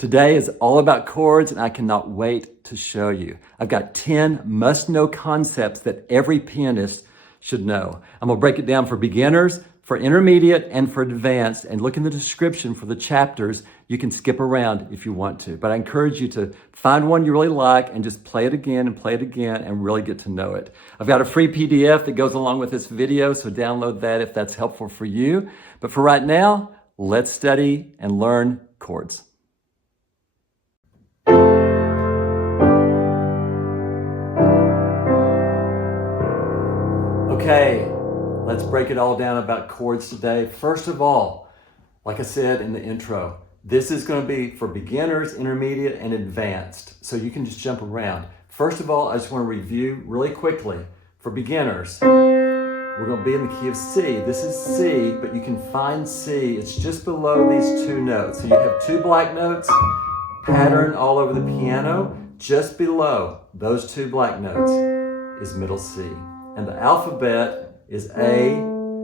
Today is all about chords, and I cannot wait to show you. I've got 10 must-know concepts that every pianist should know. I'm gonna break it down for beginners, for intermediate, and for advanced, and look in the description for the chapters. You can skip around if you want to, but I encourage you to find one you really like and just play it again and really get to know it. I've got a free PDF that goes along with this video, so download that if that's helpful for you. But for right now, let's study and learn chords. Okay, let's break it all down about chords today. First of all, like I said in the intro, this is going to be for beginners, intermediate, and advanced. So you can just jump around. First of all, I just want to review really quickly. For beginners, we're going to be in the key of C. This is C, but you can find C. It's just below these two notes. So you have two black notes, pattern all over the piano. Just below those two black notes is middle C. And the alphabet is A,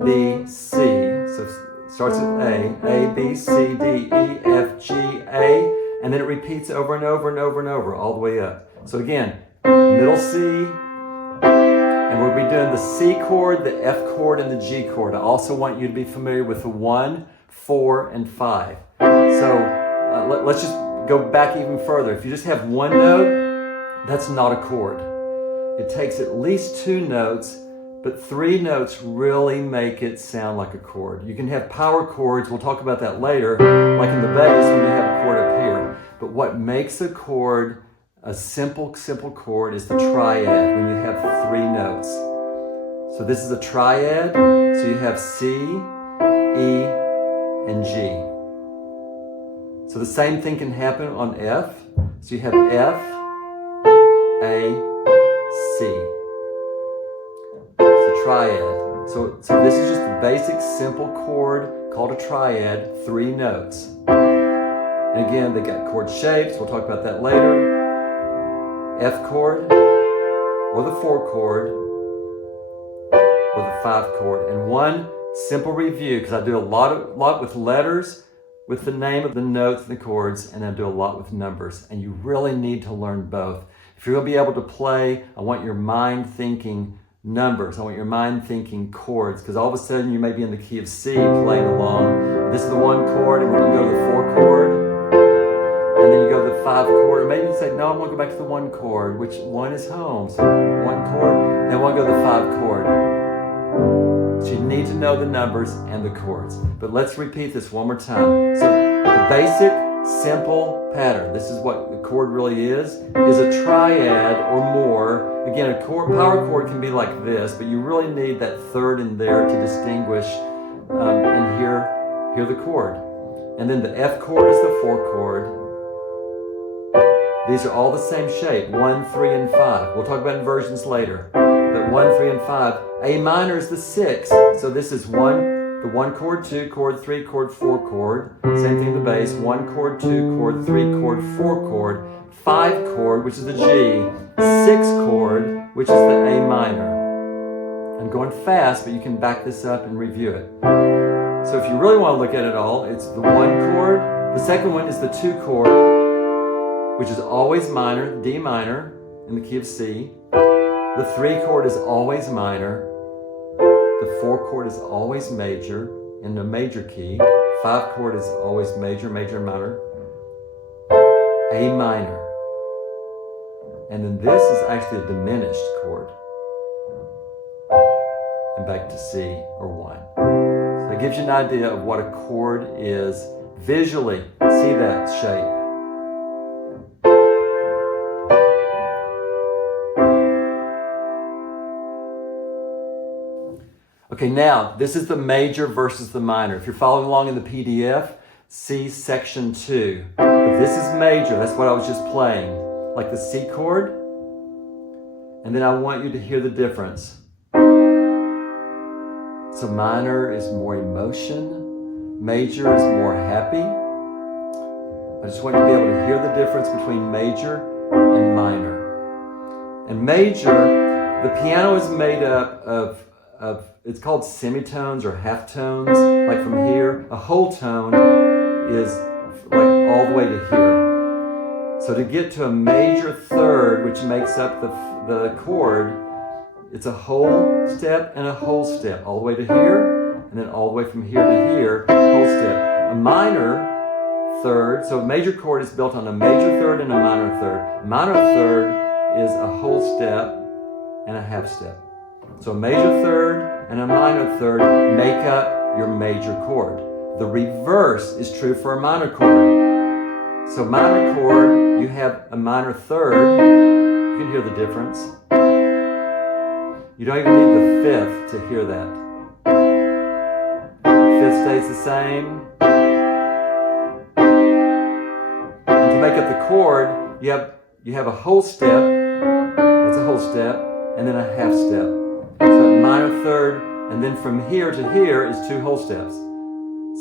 B, C. So it starts with A, B, C, D, E, F, G, A, and then it repeats over and over and over and over, all the way up. So again, middle C, and we'll be doing the C chord, the F chord, and the G chord. I also want you to be familiar with the 1, 4, and 5. So let's just go back even further. If you just have one note, that's not a chord. It takes at least two notes, but three notes really make it sound like a chord. You can have power chords, we'll talk about that later, like in the bass when you have a chord up here. But what makes a chord a simple chord is the triad, when you have three notes. So this is a triad, so you have C, E, and G. So the same thing can happen on F. So you have F, A, C. It's a triad. So this is just a basic simple chord called a triad, three notes. And again, they got chord shapes. We'll talk about that later. F chord, or the 4 chord, or the 5 chord. And one simple review, because I do a lot with letters, with the name of the notes and the chords, and I do a lot with numbers. And you really need to learn both. If you're going to be able to play, I want your mind thinking numbers. I want your mind thinking chords, because all of a sudden you may be in the key of C playing along. This is the 1 chord, and we're going to go to the 4 chord, and then you go to the 5 chord. Or maybe you say, no, I'm going to go back to the 1 chord, which 1 is home. So 1 chord, then we'll go to the 5 chord. So you need to know the numbers and the chords. But let's repeat this one more time. So the basic, simple pattern, this is what the chord really is a triad or more. Again, a power chord can be like this, but you really need that third in there to distinguish and hear the chord. And then the F chord is the 4 chord. These are all the same shape, 1, 3, and 5. We'll talk about inversions later. But 1, 3, and 5. A minor is the 6. So this is the 1 chord, 2 chord, 3 chord, 4 chord. Same thing in the bass. 1 chord, 2 chord, 3 chord, 4 chord. 5 chord, which is the G. 6 chord, which is the A minor. I'm going fast, but you can back this up and review it. So if you really want to look at it all, it's the 1 chord. The second one is the 2 chord, which is always minor, D minor, in the key of C. The 3 chord is always minor. The 4 chord is always major, in the major key. 5 chord is always major, major, minor. A minor. And then this is actually a diminished chord. And back to C, or 1. So that gives you an idea of what a chord is visually. See that shape. Okay, now, this is the major versus the minor. If you're following along in the PDF, see section 2. But this is major, that's what I was just playing. Like the C chord. And then I want you to hear the difference. So minor is more emotion. Major is more happy. I just want you to be able to hear the difference between major and minor. And major, the piano is made up of it's called semitones or half tones, like from here. A whole tone is like all the way to here. So to get to a major third, which makes up the chord, it's a whole step and a whole step, all the way to here, and then all the way from here to here, whole step. A minor third, so a major chord is built on a major third and a minor third. A minor third is a whole step and a half step. So a major third and a minor third make up your major chord. The reverse is true for a minor chord. So minor chord, you have a minor third. You can hear the difference. You don't even need the fifth to hear that. Fifth stays the same. And to make up the chord, you have a whole step. That's a whole step, and then a half step. So a minor third, and then from here to here is two whole steps.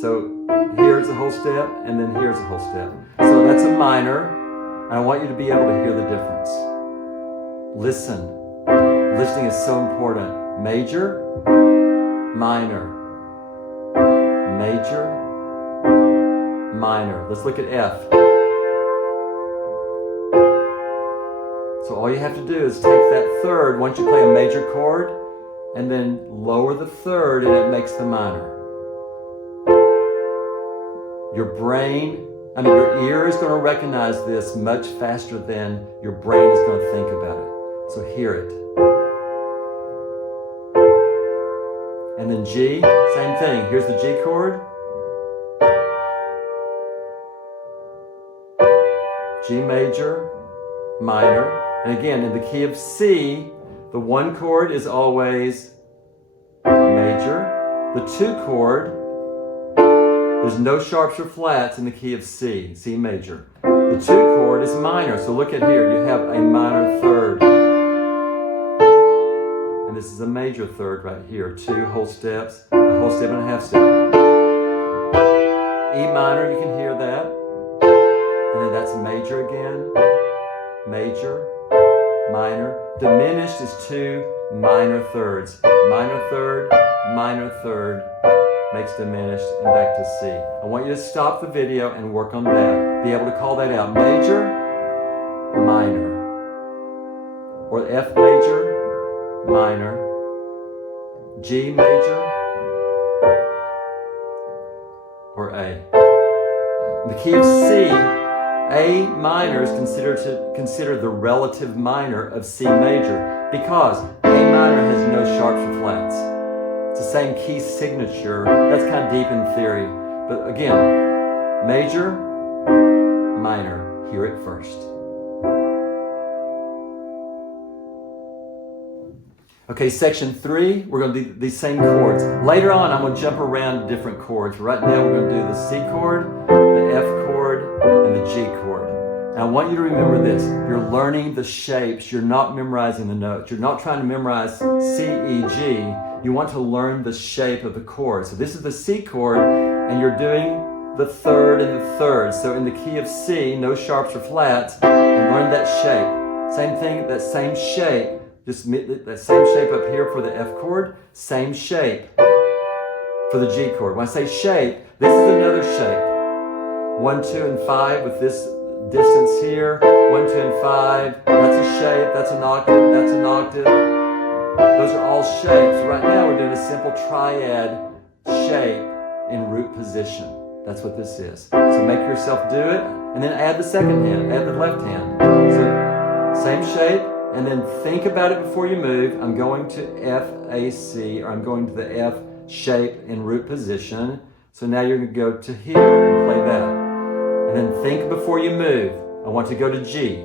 So here's a whole step, and then here's a whole step. So that's a minor, and I want you to be able to hear the difference. Listen. Listening is so important. Major, minor, major, minor. Let's look at F. So all you have to do is take that third, once you play a major chord, and then lower the third, and it makes the minor. Your ear is going to recognize this much faster than your brain is going to think about it. So hear it. And then G, same thing. Here's the G chord. G major, minor. And again, in the key of C, the one chord is always major. The two chord, there's no sharps or flats in the key of C, C major. The two chord is minor. So look at here, you have a minor third. And this is a major third right here. Two whole steps, a whole step and a half step. E minor, you can hear that. And then that's major again. Major, minor. Diminished is two minor thirds. Minor third, makes diminished, and back to C. I want you to stop the video and work on that. Be able to call that out. Major, minor. Or F major, minor, G major, or A. In the key of C, A minor is considered the relative minor of C major because A minor has no sharps or flats. It's the same key signature. That's kind of deep in theory. But again, major, minor, hear it first. Okay, section 3, we're going to do these same chords. Later on, I'm going to jump around to different chords. Right now, we're going to do the C chord, the F chord, and the G chord. And I want you to remember this. You're learning the shapes. You're not memorizing the notes. You're not trying to memorize C, E, G. You want to learn the shape of the chord. So this is the C chord, and you're doing the third and the third. So in the key of C, no sharps or flats, and learn that shape. Same thing, that same shape. Just that same shape up here for the F chord, same shape for the G chord. When I say shape, this is another shape. 1, 2, and 5 with this distance here. 1, 2, and 5. That's a shape, that's an octave, that's an octave. Those are all shapes. Right now we're doing a simple triad shape in root position. That's what this is. So make yourself do it, and then add the second hand, add the left hand. So same shape. And then think about it before you move. I'm going to F, A, C, or I'm going to the F shape in root position. So now you're going to go to here and play that. And then think before you move. I want to go to G.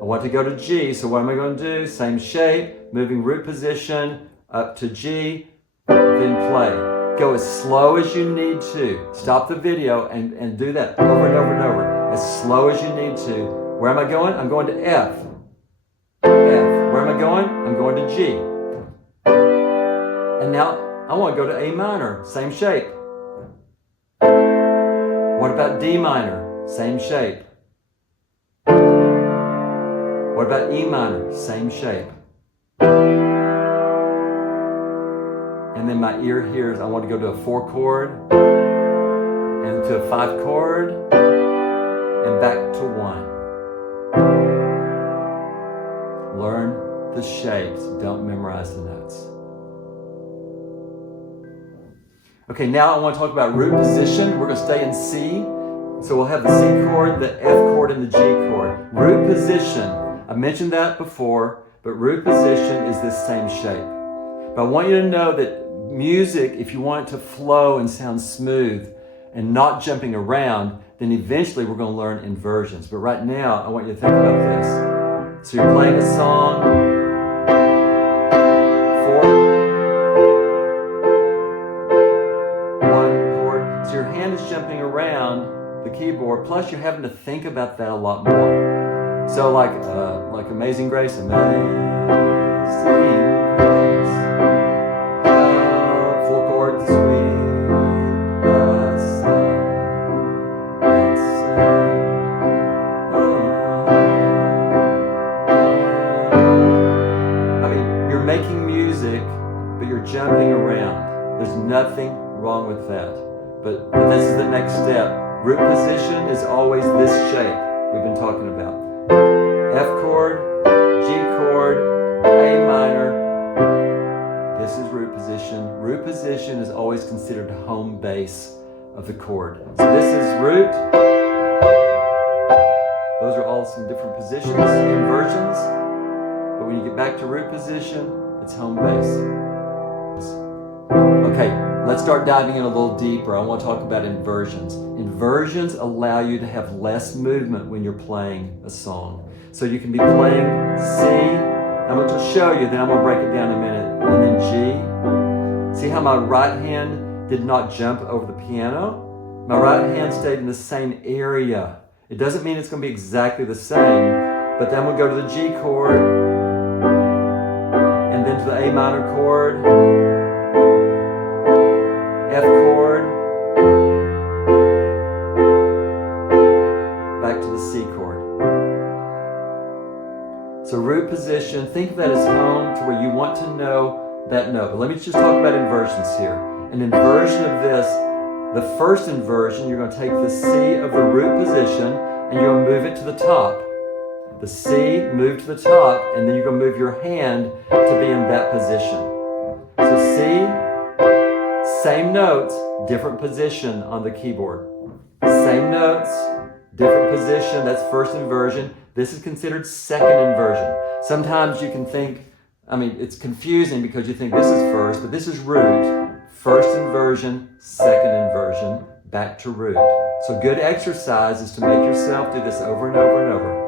I want to go to G. So what am I going to do? Same shape, moving root position, up to G, then play. Go as slow as you need to. Stop the video and do that over and over and over. As slow as you need to. Where am I going? I'm going to F. Where am I going? I'm going to G. And now I want to go to A minor, same shape. What about D minor? Same shape. What about E minor? Same shape. And then my ear hears I want to go to a 4 chord and to a 5 chord and back to 1. Learn the shapes, don't memorize the notes. Okay, now I want to talk about root position. We're going to stay in C. So we'll have the C chord, the F chord, and the G chord. Root position, I mentioned that before, but root position is this same shape. But I want you to know that music, if you want it to flow and sound smooth and not jumping around, then eventually we're going to learn inversions. But right now, I want you to think about this. So you're playing a song, 4, 1 chord. So your hand is jumping around the keyboard, plus you're having to think about that a lot more. So like Amazing Grace, Amazing Grace, how 4 chords, sweet the sound that saved I mean, you're making music, but you're jumping around. There's nothing wrong with that. But this is the next step. Root position is always this shape we've been talking about. F chord, G chord, A minor. This is root position. Root position is always considered home base of the chord. So this is root. Those are all some different positions, inversions. But when you get back to root position, it's home base. Okay, let's start diving in a little deeper. I want to talk about inversions. Inversions allow you to have less movement when you're playing a song. So you can be playing C. I'm going to show you, then I'm going to break it down in a minute. And then G. See how my right hand did not jump over the piano? My right hand stayed in the same area. It doesn't mean it's going to be exactly the same, but then we'll go to the G chord, and then to the A minor chord, F chord, back to the C chord. So root position, think of that as home to where you want to know that note. But let me just talk about inversions here. An inversion of this, the first inversion, you're going to take the C of the root position and you're going to move it to the top. The C, move to the top, and then you're going to move your hand to be in that position. So C, same notes, different position on the keyboard. Same notes, different position, that's first inversion. This is considered second inversion. Sometimes you can think, it's confusing because you think this is first, but this is root. First inversion, second inversion, back to root. So good exercise is to make yourself do this over and over and over.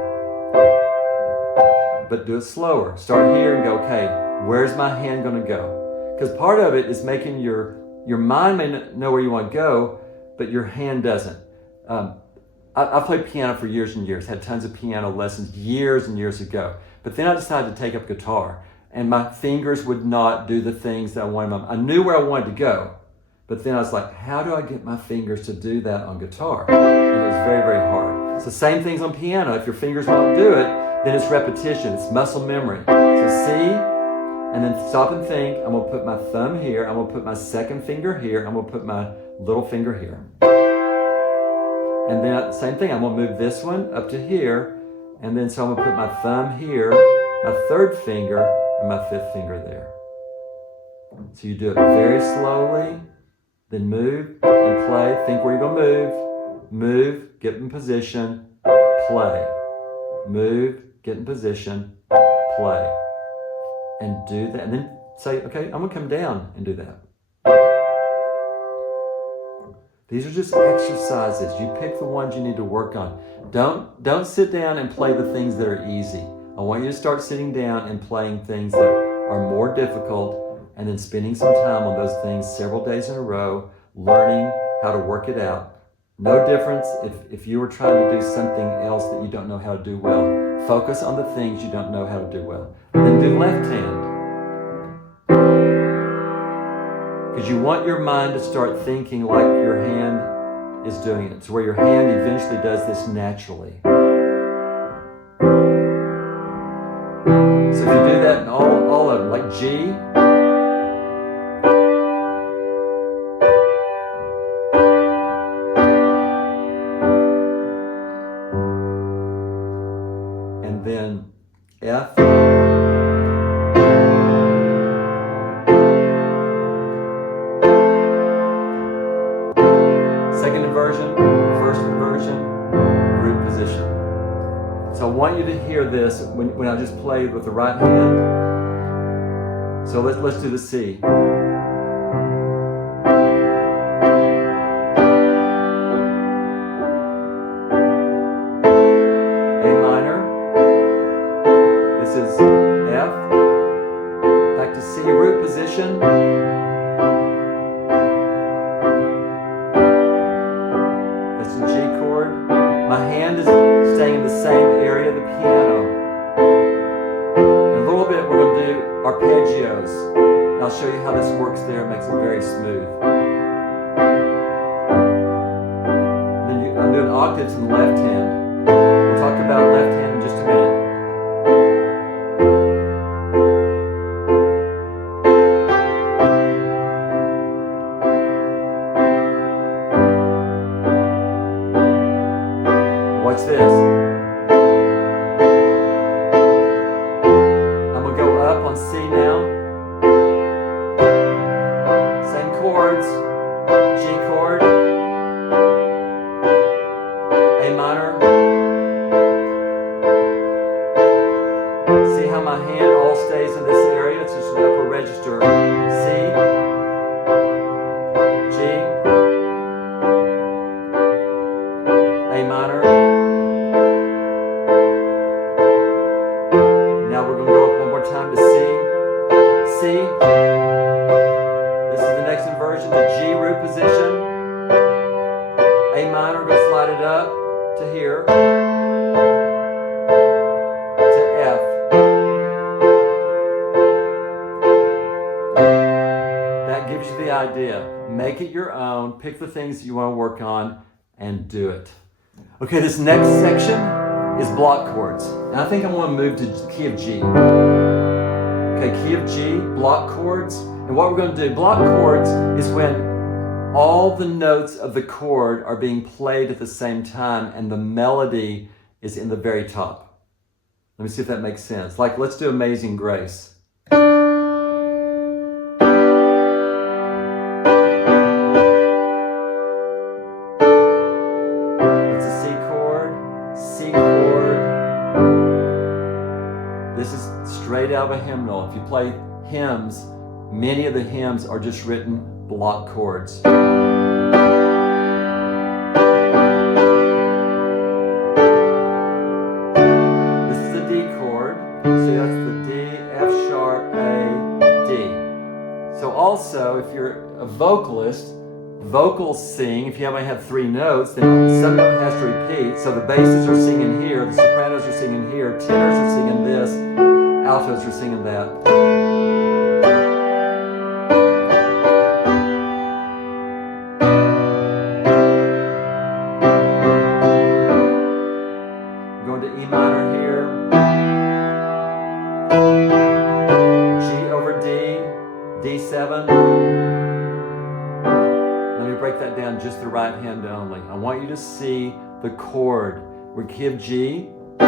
But do it slower. Start here and go, okay, where's my hand going to go? Because part of it is making your mind may know where you want to go, but your hand doesn't. I played piano for years and years, had tons of piano lessons years and years ago. But then I decided to take up guitar, and my fingers would not do the things that I wanted. I knew where I wanted to go, but then I was like, how do I get my fingers to do that on guitar? And it was very, very hard. So same things on piano. If your fingers won't do it, then it's repetition, it's muscle memory. So C, and then stop and think. I'm going to put my thumb here, I'm going to put my second finger here, I'm going to put my little finger here. And then same thing, I'm going to move this one up to here, and then so I'm going to put my thumb here, my third finger, and my fifth finger there. So you do it very slowly, then move and play. Think where you're going to move, get in position, play. Move, get in position, play. And do that, and then say, okay, I'm going to come down and do that. These are just exercises. You pick the ones you need to work on. Don't sit down and play the things that are easy. I want you to start sitting down and playing things that are more difficult, and then spending some time on those things several days in a row, learning how to work it out. No difference if you were trying to do something else that you don't know how to do well. Focus on the things you don't know how to do well. Then do left hand. Because you want your mind to start thinking like your hand is doing it. So where your hand eventually does this naturally. So if you do that in all of them, like G, and then F, second inversion, first inversion, group position. So I want you to hear this when I just play with the right hand. So let's do the C. C, root position. That's the G chord. My hand is staying in the same area of the piano. In a little bit we're going to do arpeggios. And I'll show you how this works there. It makes it very smooth. Then I'm doing octaves in the left hand. We'll talk about left hand in just a minute. Watch this. I'm going to go up on C now. Same chords. G chord. A minor. See how my hand all stays in this area? It's just an upper register. C. G. A minor. Time to C. C. This is the next inversion, the G root position. A minor, go slide it up to here. To F. That gives you the idea. Make it your own, pick the things you want to work on, and do it. Okay, this next section is block chords. And I think I want to move to the key of G. Okay, key of G, block chords. And what we're going to do, block chords is when all the notes of the chord are being played at the same time and the melody is in the very top. Let me see if that makes sense. Like, let's do Amazing Grace. That's a C chord, C chord. This is straight out of a hymnal. If you play hymns, many of the hymns are just written block chords. This is the D chord. See, that's the D, F sharp, A, D. So also, if you're a vocalist, vocals sing. If you only have 3 notes, then some of it has to repeat. So the basses are singing here, the sopranos are singing here, tenors are singing this, altos are singing that. Going to E minor here. G over D, D7. Let me break that down just the right hand only. I want you to see the chord. We're key of G. So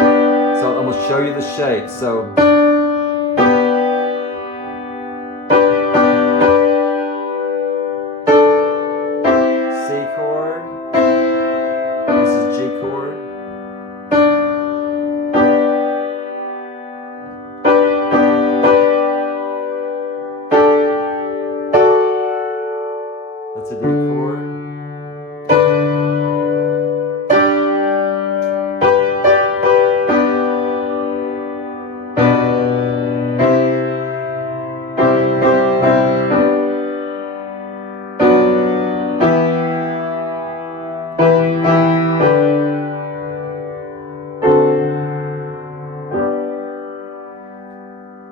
I'm going to show you the shape. So C chord. This is G chord. That's a D chord.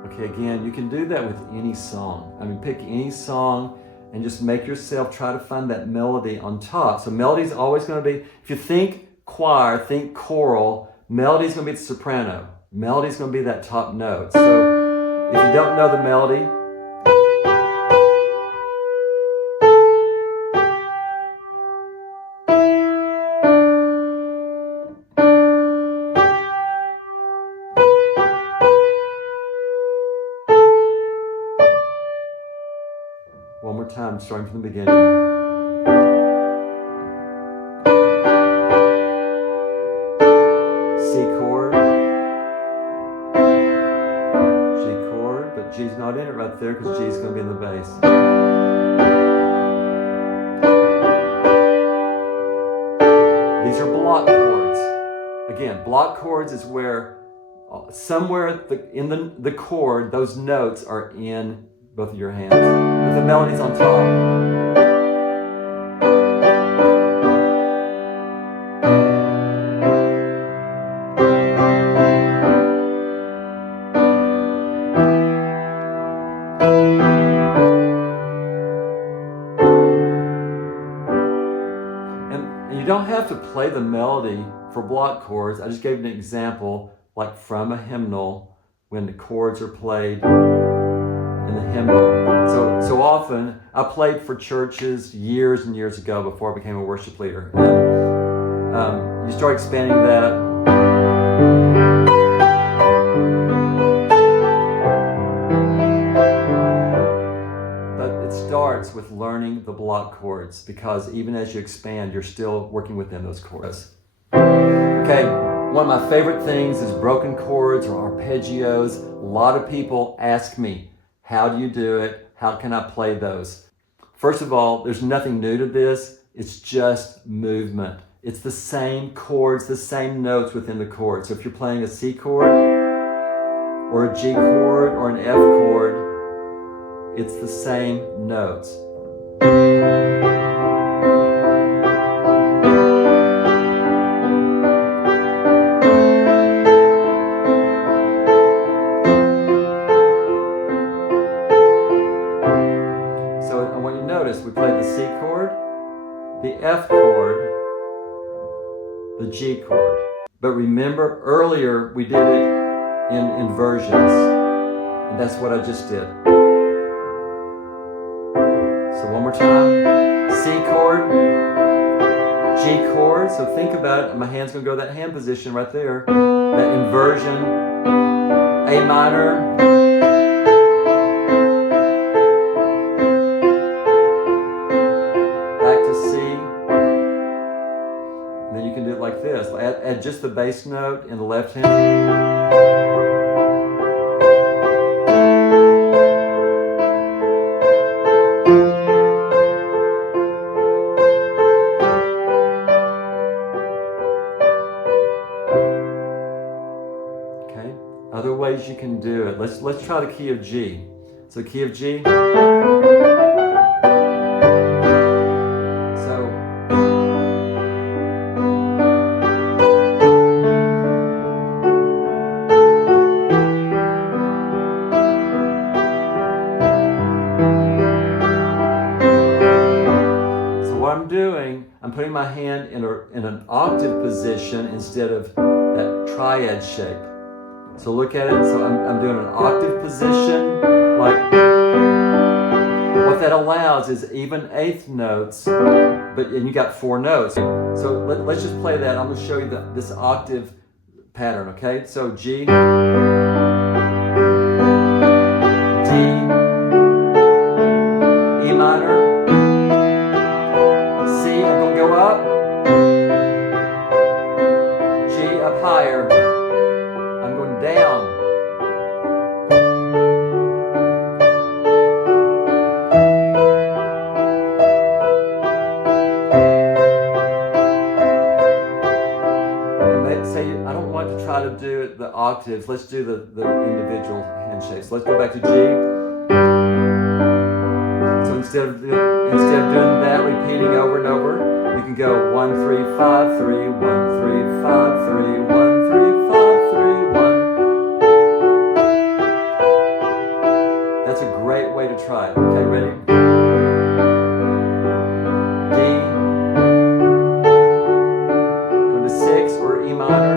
Okay, again, you can do that with any song. I mean, pick any song and just make yourself try to find that melody on top. So melody is always going to be, if you think choir, think choral, melody is going to be the soprano. Melody is going to be that top note. So if you don't know the melody, more time, starting from the beginning. G's not in it right there because G's going to be in the bass. These are block chords. Again, block chords is where somewhere in the chord, those notes are in both of your hands, with the melodies on top. You don't have to play the melody for block chords. I just gave an example, like from a hymnal, when the chords are played in the hymnal. So often, I played for churches years and years ago before I became a worship leader. And you start expanding that. Starts with learning the block chords, because even as you expand, you're still working within those chords. Okay, one of my favorite things is broken chords or arpeggios. A lot of people ask me, how do you do it? How can I play those? First of all, there's nothing new to this. It's just movement. It's the same chords, the same notes within the chord. So if you're playing a C chord or a G chord or an F chord, it's the same notes. So I want you to notice we played the C chord, the F chord, the G chord. But remember earlier we did it in inversions, and that's what I just did. So one more time, C chord, G chord. So think about it. My hand's going to go to that hand position right there. That inversion, A minor, back to C. And then you can do it like this. Add just the bass note in the left hand. Other ways you can do it. Let's try the key of G. So key of G. So what I'm doing, I'm putting my hand in an octave position instead of that triad shape. So look at it. So I'm doing an octave position, like what that allows is even eighth notes, and you got 4 notes. So let's just play that. I'm going to show you this octave pattern. Okay. So G, D, E minor, C. I'm going to go up, G up higher. I'm going down. And they say, I don't want to try to do the octaves. Let's do the individual hand shapes. Let's go back to G. So instead of doing that, repeating over and over, you can go 1, 3, 5, 3, 1, 3, 5, 3, 1, 3, 5, 3, 1. That's a great way to try it. Okay, ready? D. Go to 6 or E minor.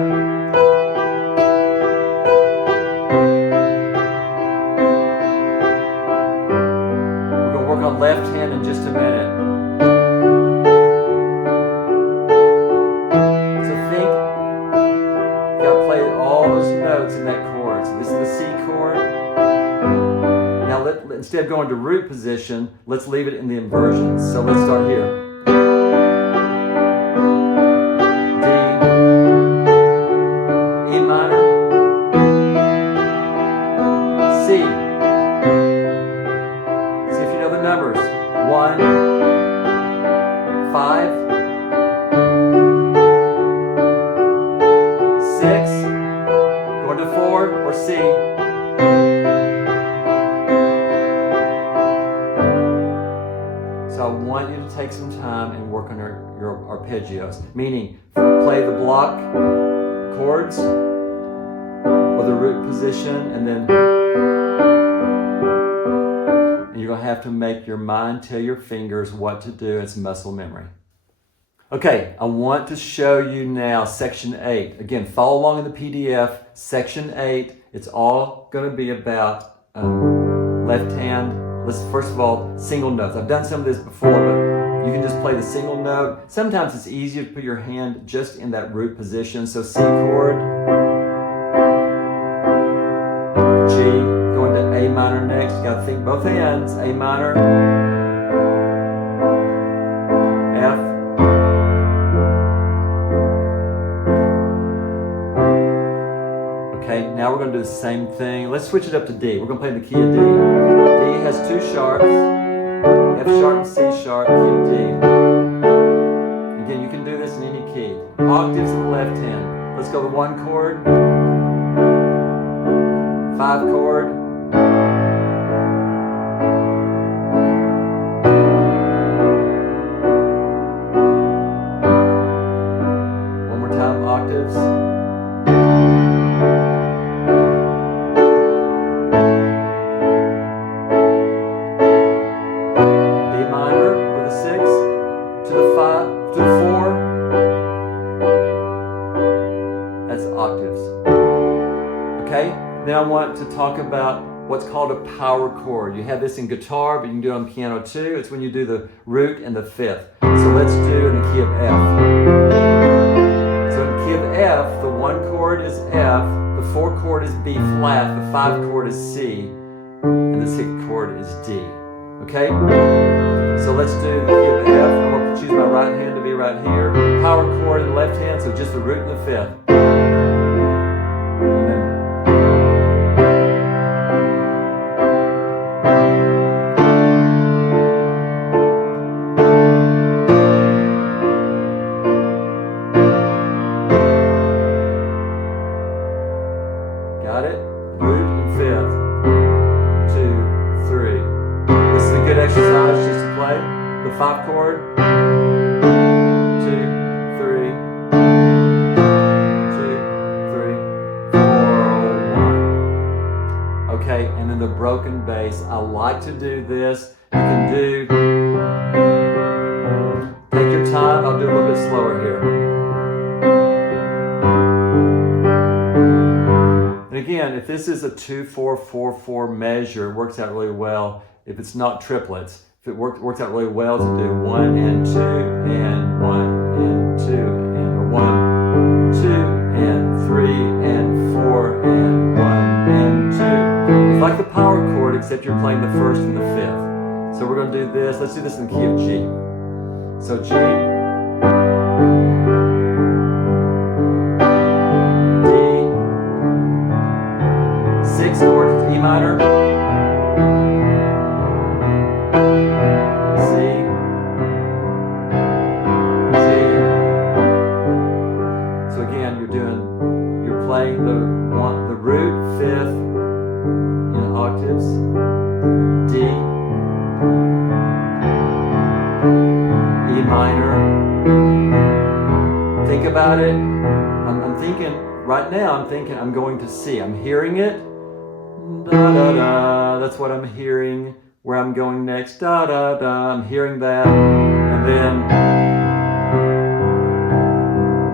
We're going to work on left hand in just a minute. So think, you got to play all those notes in that chord. So this is the C chord. Now instead of going to root position, let's leave it in the inversions. So let's start here. Numbers 1, 5, 6, going to 4 or C. So I want you to take some time and work on your arpeggios, meaning play the block chords or the root position, and then you're going to have to make your mind tell your fingers what to do. It's muscle memory. Okay, I want to show you now section 8. Again, follow along in the PDF. Section 8, it's all going to be about left hand. Let's first of all, single notes. I've done some of this before, but you can just play the single note. Sometimes it's easier to put your hand just in that root position. So C chord, G, going to A minor next. You got to think both hands. A minor, F, okay, now we're going to do the same thing. Let's switch it up to D. We're going to play in the key of D. D has 2 sharps, F sharp and C sharp, key of D. Again, you can do this in any key. Octaves in the left hand. Let's go to 1 chord, 5 chord, one more time, octaves. D minor with a 6 to the 5 to the 4. That's octaves. Okay? Then I want to talk about what's called a power chord. You have this in guitar, but you can do it on piano too. It's when you do the root and the 5th. So let's do in the key of F. So in the key of F, the 1 chord is F, the 4 chord is B flat, the 5 chord is C, and the 6th chord is D. Okay? So let's do the key of F. I'm going to choose my right hand to be right here. Power chord in the left hand, so just the root and the 5th. Got it? Root and 5th. 2, 3. This is a good exercise just to play. The 5 chord. 2, 3. 2, 3, 4, 1. Okay, and then the broken bass. I like to do this. You can do. Take your time. I'll do a little bit slower here. Again, if this is a 2-4-4-4 measure, it works out really well. If it's not triplets, if it works out really well to do 1 and 2 and 1 and 2 and 1, 2 and 3 and 4 and 1 and 2. It's like the power chord, except you're playing the 1st and the 5th. So we're going to do this. Let's do this in the key of G. So G. Chord E minor, C, G. So again, you're playing the root 5th in octaves, D, E minor. Think about it. I'm thinking right now. I'm going to C. I'm hearing it. Da da da, that's what I'm hearing. Where I'm going next, da da da, I'm hearing that. And then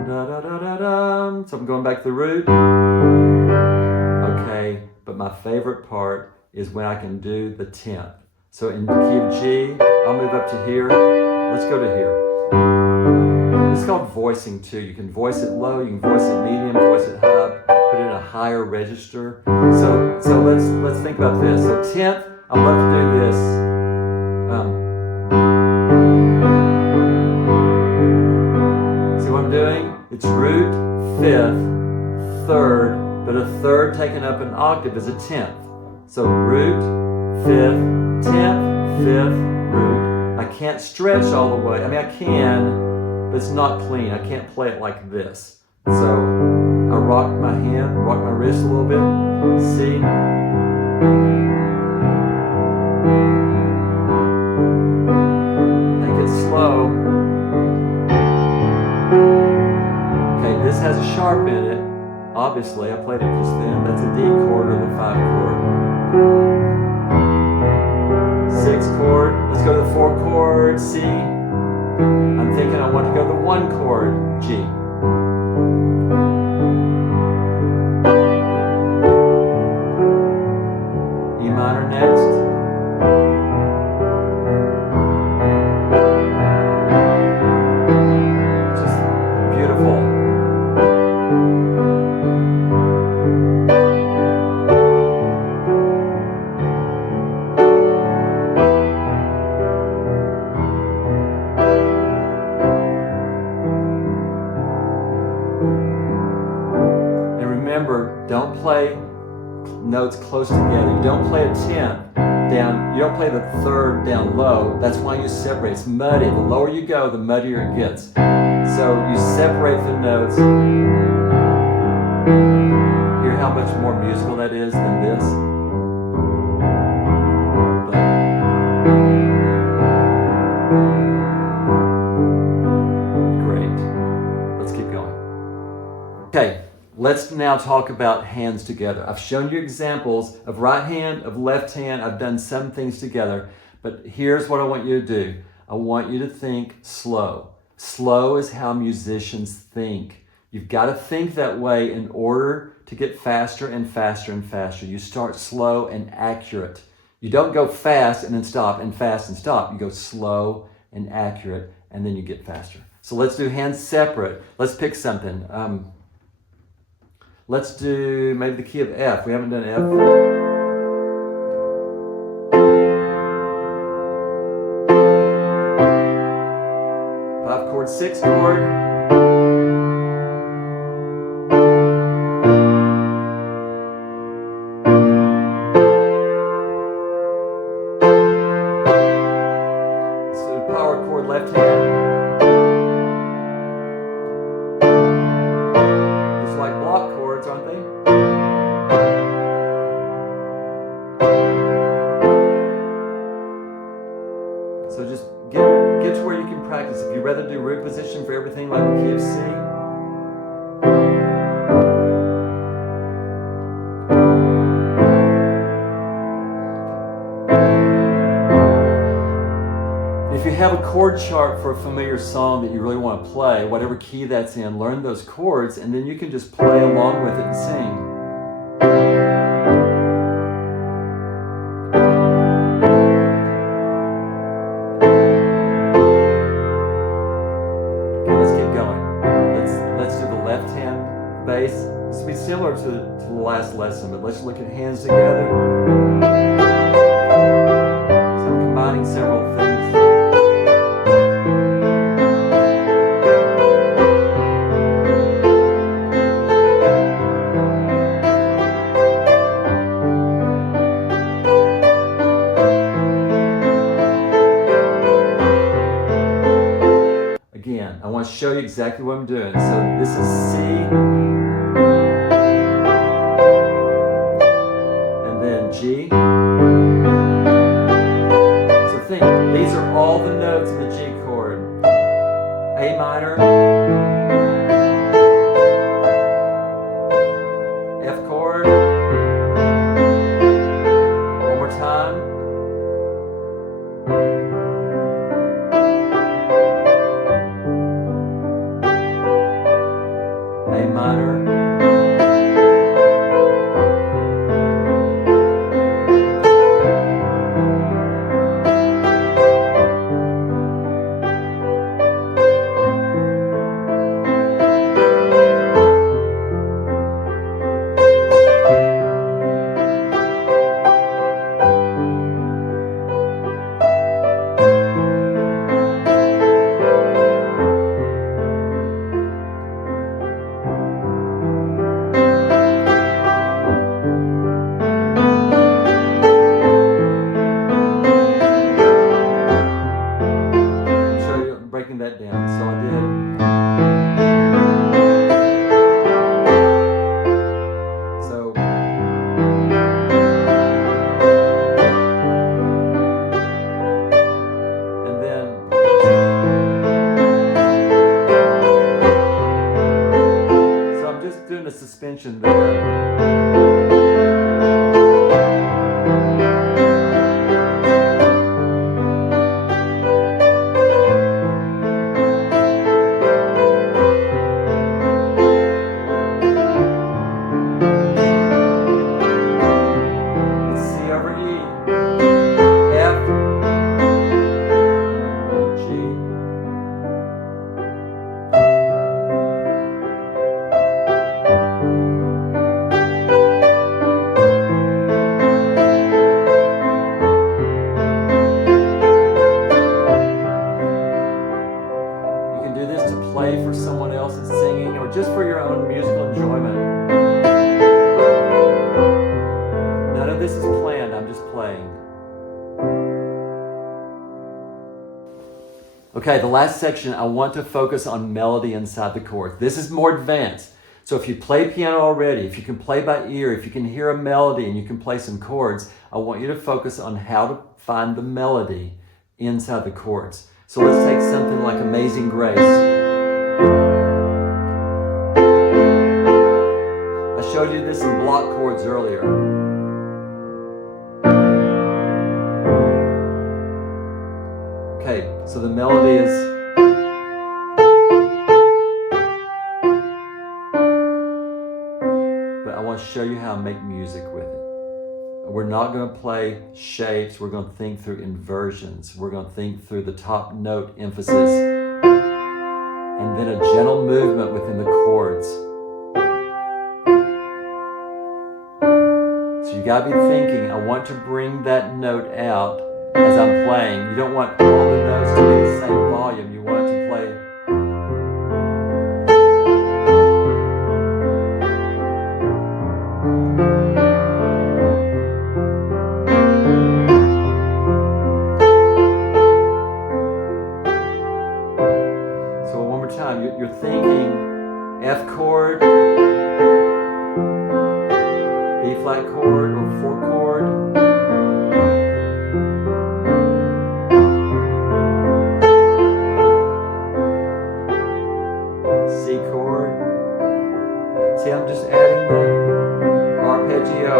da da da da da. So I'm going back to the root. Okay, but my favorite part is when I can do the 10th. So in the key of G, I'll move up to here. Let's go to here. It's called voicing too. You can voice it low, you can voice it medium, voice it high, put it in a higher register. So let's think about this. So 10th, I love to do this. See what I'm doing? It's root, fifth, third, but a third taken up an octave is a tenth. So root, fifth, tenth, fifth, root. I can't stretch all the way. I mean, I can, but it's not clean. I can't play it like this. So I rock my hand, rock my wrist a little bit. C. Take it slow. Okay, this has a sharp in it. Obviously, I played it just then. That's a D chord or the 5 chord. 6 chord. Let's go to the 4 chord, C. I'm thinking I want to go to the 1 chord, G. E minor next. Just beautiful. And remember, don't play notes close together. You don't play a 10th down, you don't play the 3rd down low. That's why you separate. It's muddy. The lower you go, the muddier it gets. So you separate the notes. Hear how much more musical that is than this? Great. Let's keep going. Okay. Let's now talk about hands together. I've shown you examples of right hand, of left hand. I've done some things together, but here's what I want you to do. I want you to think slow. Slow is how musicians think. You've got to think that way in order to get faster and faster and faster. You start slow and accurate. You don't go fast and then stop and fast and stop. You go slow and accurate and then you get faster. So let's do hands separate. Let's pick something. Let's do maybe the key of F. We haven't done F. 5 chord, 6 chord. So power chord, left hand. It's like block chords, aren't they? So just get to where you can practice. If you'd rather do root position for everything like the key of C, if you have a chord chart for a familiar song that you really want to play, whatever key that's in, learn those chords and then you can just play along with it and sing. Let's do the left hand bass. This will be similar to the last lesson, but let's look at hands together. So I'm combining several things. Again, I want to show you exactly what I'm doing. So this is C, and then G. So think, these are all the notes of the G chord. A minor, F chord, one more time. A minor, attention there. Just for your own musical enjoyment. None of this is planned, I'm just playing. Okay, the last section, I want to focus on melody inside the chords. This is more advanced. So if you play piano already, if you can play by ear, if you can hear a melody and you can play some chords, I want you to focus on how to find the melody inside the chords. So let's take something like Amazing Grace. I showed you this in block chords earlier. Okay, so the melody is but I want to show you how to make music with it. We're not going to play shapes, we're going to think through inversions. We're going to think through the top note emphasis and then a gentle movement within the chords. You gotta be thinking, I want to bring that note out as I'm playing. You don't want all the notes to be the same volume. You want it to play. So one more time, you're thinking F chord, B flat chord or 4 chord, C chord. See, I'm just adding the arpeggio.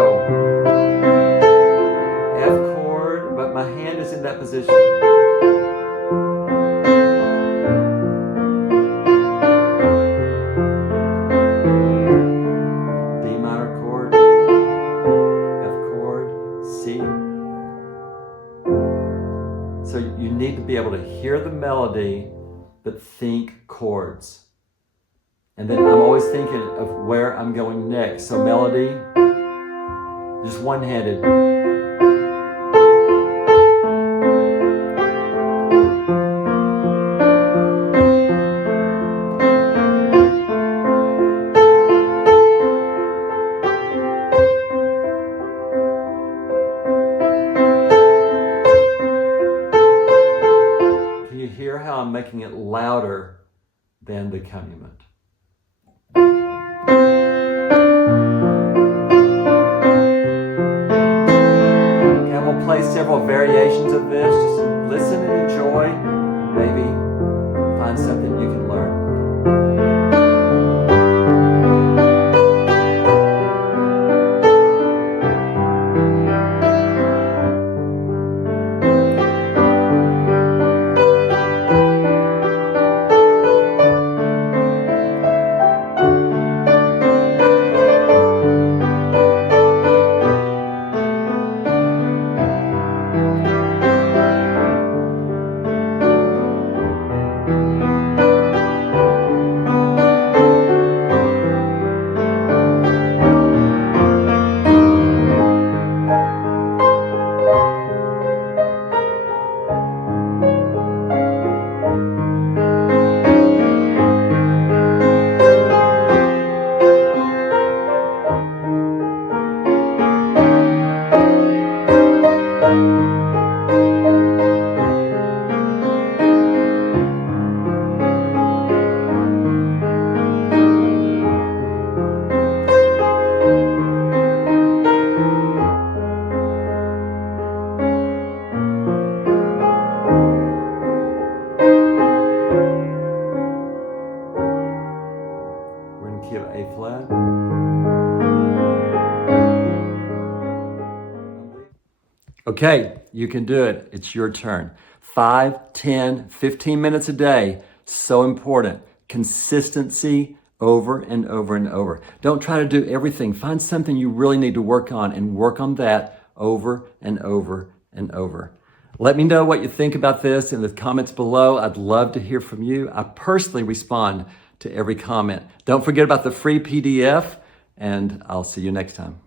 F chord, but my hand is in that position. So you need to be able to hear the melody, but think chords. And then I'm always thinking of where I'm going next. So melody, just one-handed. Hear how I'm making it louder than the accompaniment. Okay, I'm going to play several variations of this. Just listen and enjoy. Maybe find something you can learn. Okay, you can do it. It's your turn. 5, 10, 15 minutes a day. So important. Consistency over and over and over. Don't try to do everything. Find something you really need to work on and work on that over and over and over. Let me know what you think about this in the comments below. I'd love to hear from you. I personally respond to every comment. Don't forget about the free PDF, and I'll see you next time.